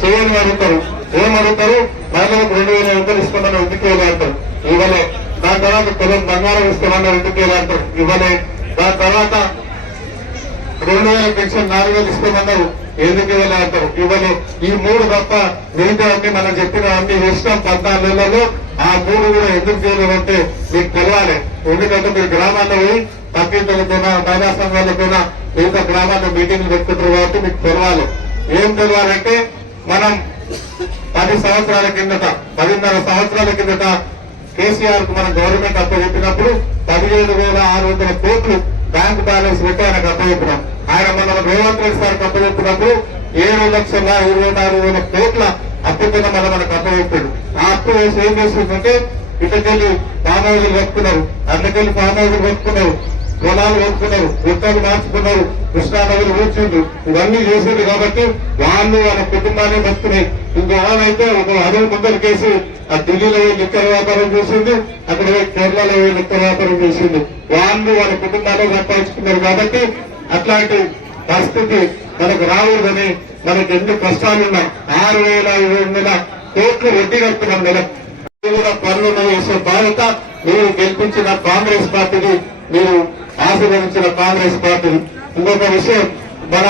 చేయని అడుగుతారు, ఏమడుగుతారు? మహిళలకు 2000 రూపాయలు ఇస్తామని ఇంటికి వెళ్ళారు, ఇవ్వలే. దాని తర్వాత పొలం బంగారం ఇస్తామన్నారు, ఇంటికి వెళ్ళారు, ఇవ్వలే. దాని తర్వాత 2000 పెన్షన్ 4000 ఇస్తామన్నారు, ఎందుకు ఇవ్వలేంటారు, ఇవ్వలే. ఈ 3 తప్ప మిగతా అన్ని మనం చెప్పిన అన్ని ఇష్టం 14 నెలల్లో ఆ 3 కూడా ఎందుకు చేయలేదంటే మీకు తెలియాలి. ఎందుకంటే మీరు గ్రామాల్లో పోయి పక్కింటిపోయినా మహిళా సంఘాలపైనా మిగతా గ్రామాల్లో మీటింగ్లు పెట్టుకుంటారు కాబట్టి మీకు తెలవాలి. ఏం తెలియాలంటే మనం 10 సంవత్సరాల కిందట 10.5 సంవత్సరాల కిందట కేసీఆర్ కు మనం గవర్నమెంట్ అప్పచెప్పినప్పుడు 17,600 కోట్లు బ్యాంకు బ్యాలెన్స్ పెట్టి ఆయనకు అప్పచెప్పినాం. ఆయన మన రేవంత్ రెడ్డి సార్కి అప్పచెప్పినప్పుడు 7,24,000 కోట్ల అప్పు కింద మనకు అప్పచెప్పాడు. ఆ అప్పు వేసి ఏం చేస్తుందంటే ఇటుకెళ్ళి ఫామ్ హౌజులు కట్టుకున్నారు, అందుకెళ్ళి ఫామ్ హౌజులు కట్టుకున్నారు, పొలాలు కొనుక్కున్నారు, గుట్టలు మార్చుకున్నారు, కృష్ణానదులు కూర్చుండ్రు, ఇవన్నీ చేసింది కాబట్టి వాళ్ళు వాళ్ళ కుటుంబాన్ని బతున్నాయి. ఇంకోనైతే ఒక అడుగు ముందరికేసి ఆ ఢిల్లీలో లిక్కర్ వ్యాపారం చేసింది, అక్కడ కేరళలో లిక్కర్ వ్యాపారం చేసింది. వాళ్ళు వాళ్ళ కుటుంబాన్ని సంపాదించుకున్నారు కాబట్టి అట్లాంటి పరిస్థితి మనకు రాకూడదని మనకు ఎన్ని కష్టాలున్నా 6,700 కోట్లు వడ్డీ కడుతున్నాం నెల పనులు చేసే బాధ్యత మీరు గెలిపించిన కాంగ్రెస్ పార్టీని, మీరు ఆశీర్వదించిన కాంగ్రెస్ పార్టీ. ఇంకొక విషయం, మన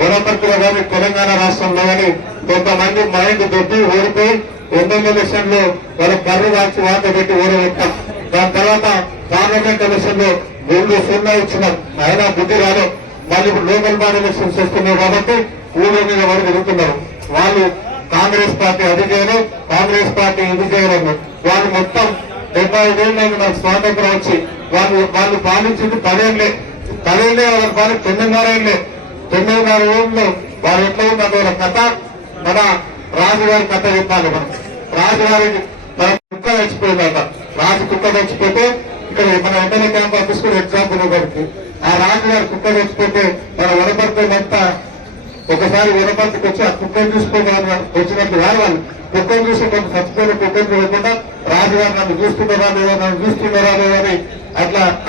వనపర్తిలో కానీ తెలంగాణ రాష్ట్రంలో కానీ కొంతమంది మైండ్ దొబ్బి ఓడిపోయి ఎమ్మెల్యే ఎలక్షన్ లో వాళ్ళ కర్రు దాచి వాత పెట్టి ఓడబెట్టాం. దాని తర్వాత పార్లమెంట్ ఎలక్షన్ లో 2-0 ఇచ్చినాం, అయినా బుద్ధి రాదు. మళ్ళీ ఇప్పుడు లోకల్ బాడీ ఎలక్షన్స్ వస్తున్నాయి కాబట్టి ఊళ్ళో మీద వాడు జరుగుతున్నారు. వాళ్ళు కాంగ్రెస్ పార్టీ అది చేయరు, కాంగ్రెస్ పార్టీ ఇది చేయరు. వాళ్ళు మొత్తం 75 ఏళ్ళైంది మనకు స్వాతంత్రం వచ్చి. వాళ్ళు పాలించింది 10 ఏళ్లే. వాళ్ళ పాలి 9.5 ఏళ్లే. 9.5 ఏళ్ళు వాళ్ళు ఎట్లా ఉన్నదో కథ మన రాజుగారి కథ చెప్పాలి. మనం రాజుగారికి మన కుక్క చచ్చిపోయిందట. రాజు కుక్క చచ్చిపోతే ఇక్కడ మన ఎమ్మెల్యే క్యాంప్ ఆఫీస్ కూడా ఎగ్జాంపుల్ ఇవ్వడానికి ఆ రాజుగారి కుక్క చచ్చిపోతే మన వనపర్తినంతా ఒకసారి వనపర్తికి వచ్చి ఆ కుక్కను చూసుకోవడానికి వచ్చినట్టు కాదు. వాళ్ళు కుక్కను చూసి కొంత చచ్చిపోయిన కుక్కను చూడకుండా రాజుగారు నన్ను చూస్తున్నారా లేదా, నన్ను చూస్తున్నారా లేదని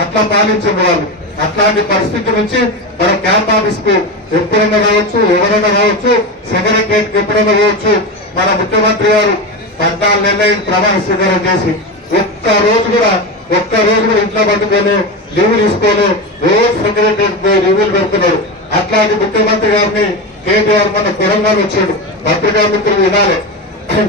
అట్లా పాలించిన వాళ్ళు. అట్లాంటి పరిస్థితి నుంచి మన క్యాంప్ ఆఫీస్ కు ఎప్పుడైనా రావచ్చు, ఎవరైనా రావచ్చు, సెక్రటరియట్ కి ఎప్పుడైనా పోవచ్చు. మన ముఖ్యమంత్రి గారు 14 నెలలు ప్రమాణ స్వీకారం చేసి ఒక్క రోజు కూడా ఇంట్లో పట్టుకొని లీవ్ తీసుకోను, రోజు సెక్రటరియట్ పోయి లీవ్లు పెడుతున్నారు. అట్లాంటి ముఖ్యమంత్రి గారిని కేటీఆర్ మన కొరంగాలు వచ్చాడు. పత్రికా మిత్రులు వినాలి,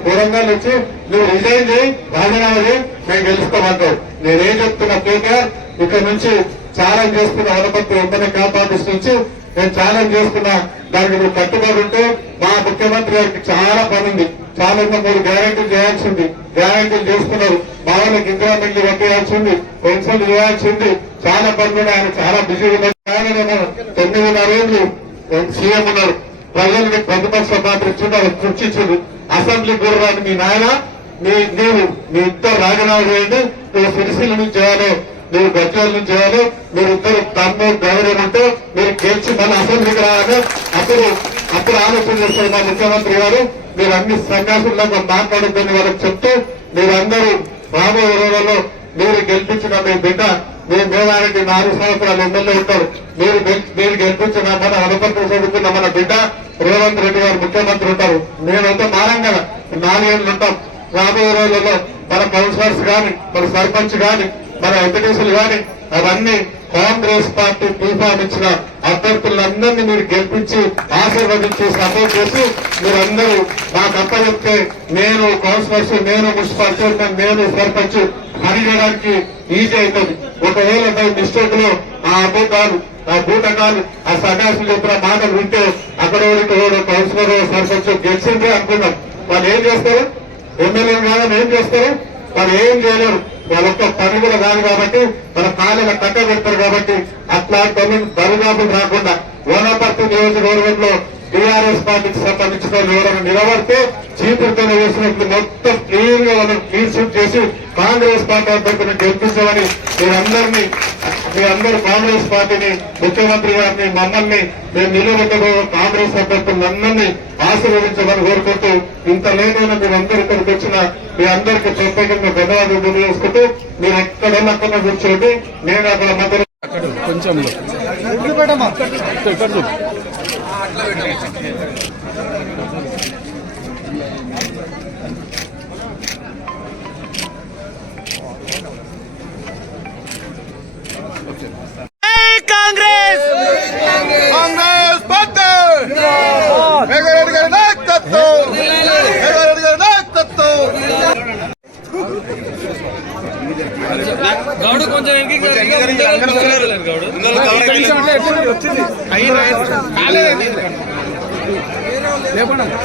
కొరంగాలు వచ్చి నువ్వు రిజైన్ చేయి, రాజీనామా చేయి, మేము గెలుస్తామంటావు. నేనేం చెప్తున్నా, కేటీఆర్ ఇక్కడ నుంచి ఛాలెంజ్ చేస్తున్నా, వనపర్తి ఎమ్మెల్యే క్యాంప్ ఆఫీస్ నుంచి నేను ఛాలెంజ్ చేస్తున్నా. దానికి నువ్వు కట్టుబడి ఉంటే మా ముఖ్యమంత్రి గారికి చాలా పని ఉంది. చాలా 3 గ్యారెంటీలు చేయాల్సింది, గ్యారెంటీలు చేస్తున్నారు. మా వాళ్ళకి ఇంక్రిమెంట్లు కట్టేయాల్సింది, పెన్షన్లు చేయాల్సింది, చాలా పనులు. ఆయన చాలా బిజీగా ఉన్నారు. 9.5 ఏళ్ళు సీఎం ఉన్నారు. ప్రజలకు ప్రతిపక్ష పాత్ర ఇచ్చిండు, సృష్టించింది. అసెంబ్లీ గుర్రాన్ని మీ నాయన మీ ఇద్దరు రాజీనామా చేయండి. నువ్వు సిరిసిల్ల నుంచి చేయాలి, మీరు గజ్వేల్ నుంచి చేయాలి. మీరు ఇద్దరు తమ్ము ధైర్యం ఉంటే మీరు గెలిచి మళ్ళీ అసెంబ్లీకి రావాలి. అప్పుడు ఆలోచన చేస్తారు మా ముఖ్యమంత్రి గారు. మీరు అన్ని సన్యాసుల్లో మాట్లాడుతున్న వాళ్ళకి చెప్తూ మీరందరూ రాబోయే రోజుల్లో మీరు గెలిపించిన మీ బిడ్డ, మీ మేధానికి 4 సంవత్సరాలు ఎమ్మెల్యే ఉంటారు. మీరు గెలిపించిన మన వనపర్తి చదువుకున్న మన బిడ్డ రేవంత్ రెడ్డి గారు ముఖ్యమంత్రి ఉంటారు. మేమైతే మారం కదా, 4 ఏళ్ళు ఉంటాం. రాబోయే రోజుల్లో మన కౌన్సిలర్స్ కానీ, మన సర్పంచ్ కానీ, మన ఎంపీటీసీలు కానీ అవన్నీ కాంగ్రెస్ పార్టీ పీఫామ్ ఇచ్చిన అభ్యర్థులందరినీ మీరు గెలిపించి ఆశీర్వదించి సపోర్ట్ చేసి మీరందరూ నాకు అప్పచెప్తే నేను కౌన్సిలర్స్, నేను మున్సిపల్ చైర్మన్, నేను సర్పంచ్ పని చేయడానికి ఈజీ అవుతుంది. ఒకవేళ మిస్టేక్ లో ఆ అబద్ధాలు, ఆ బూటకాలు, ఆ సన్యాసులు చెప్పిన మాటలు వింటే అక్కడ కౌన్సిలర్, సర్పంచ్ గెలిచిందే అనుకున్నాం. వాళ్ళు ఏం చేస్తారు? ఎమ్మెల్యే కాదని ఏం చేస్తారు? వాళ్ళు ఏం చేయలేరు. వాళ్ళొక్క పని కూడా కాదు కాబట్టి మన కాళ్ళ కట్ట పెడతారు కాబట్టి అట్లాంటి దరిదాపులు రాకుండా వనపర్తి నియోజకవర్గంలో టీఆర్ఎస్ పార్టీకి సంబంధించిన ఎవరైనా నిలబడితే చీపురుతోనే వేసినట్లు మొత్తం క్లీన్ గా వాళ్ళని క్లీన్ స్వీప్ చేసి కాంగ్రెస్ పార్టీ అభ్యర్థిని గెలిపించమని మీరందరినీ మీ అందరూ కాంగ్రెస్ పార్టీని, ముఖ్యమంత్రి గారిని, మమ్మల్ని మేము నిలబెట్టబో కాంగ్రెస్ అభ్యర్థులందరినీ ఆశీర్వదించమని కోరుకుంటూ ఇంత లేదైనా మీరు అందరూ ఇక్కడికి వచ్చిన మీ అందరికీ ప్రత్యేకంగా ధన్యవాదాలు తెలియజేసుకుంటూ మీరు ఎక్కడన్నా అక్కడ కూర్చోండి, నేను అక్కడ మధ్యలో కొంచెం కాంగ్రెస్ కాంగ్రెస్ పార్టీ మేఘారెడ్డి గారి నాయకత్వం, మేఘారెడ్డి గారి నాయకత్వం. గౌడు కొంచెం లేపండి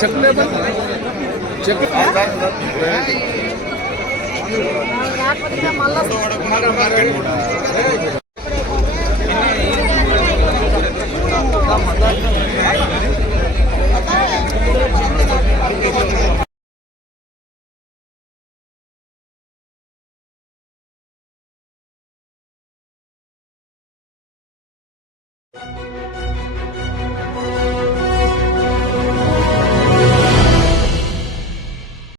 చెప్పు, లేపండి చెప్పు.